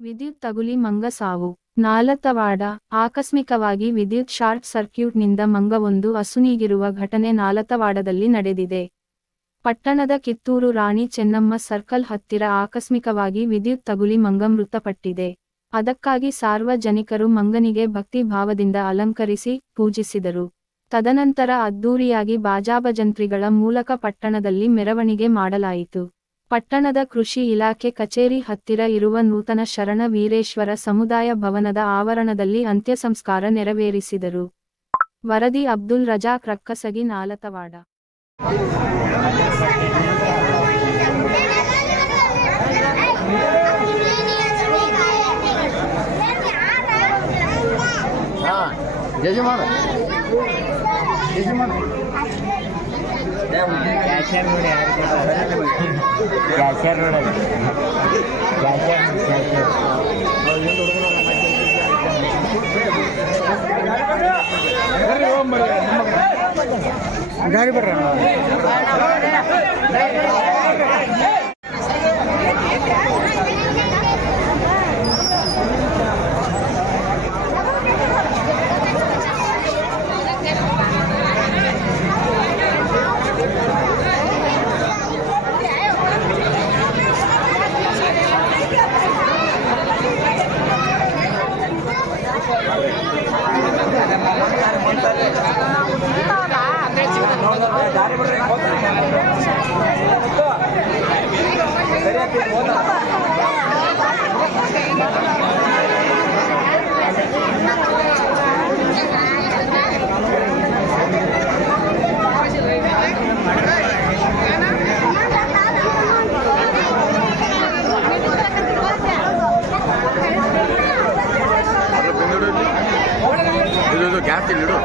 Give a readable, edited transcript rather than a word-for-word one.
ವಿದ್ಯುತ್ ತಗುಲಿ ಮಂಗ ಸಾವು. ನಾಲತವಾಡ. ಆಕಸ್ಮಿಕವಾಗಿ ವಿದ್ಯುತ್ ಶಾರ್ಟ್ ಸರ್ಕ್ಯೂಟ್ನಿಂದ ಮಂಗವೊಂದು ಅಸುನೀಗಿರುವ ಘಟನೆ ನಾಲತವಾಡದಲ್ಲಿ ನಡೆದಿದೆ. ಪಟ್ಟಣದ ಕಿತ್ತೂರು ರಾಣಿ ಚೆನ್ನಮ್ಮ ಸರ್ಕಲ್ ಹತ್ತಿರ ಆಕಸ್ಮಿಕವಾಗಿ ವಿದ್ಯುತ್ ತಗುಲಿ ಮಂಗ ಮೃತಪಟ್ಟಿದೆ. ಅದಕ್ಕಾಗಿ ಸಾರ್ವಜನಿಕರು ಮಂಗನಿಗೆ ಭಕ್ತಿ ಭಾವದಿಂದ ಅಲಂಕರಿಸಿ ಪೂಜಿಸಿದರು. ತದನಂತರ ಅದ್ದೂರಿಯಾಗಿ ಬಾಜಾಬಜಂತ್ರಿಗಳ ಮೂಲಕ ಪಟ್ಟಣದಲ್ಲಿ ಮೆರವಣಿಗೆ ಮಾಡಲಾಯಿತು. ಪಟ್ಟಣದ ಕೃಷಿ ಇಲಾಖೆ ಕಚೇರಿ ಹತ್ತಿರ ಇರುವ ನೂತನ ಶರಣ ವೀರೇಶ್ವರ ಸಮುದಾಯ ಭವನದ ಆವರಣದಲ್ಲಿ ಅಂತ್ಯಸಂಸ್ಕಾರ ನೆರವೇರಿಸಿದರು. ವರದಿ ಅಬ್ದುಲ್ ರಜಾಕ್ ರಕ್ಕಸಗಿ, ನಾಲತವಾಡ. ಗಾಡಿ ಬರ್ರ ಗ್ಯಾಸ್ ಇಲ್ಲಿಡು.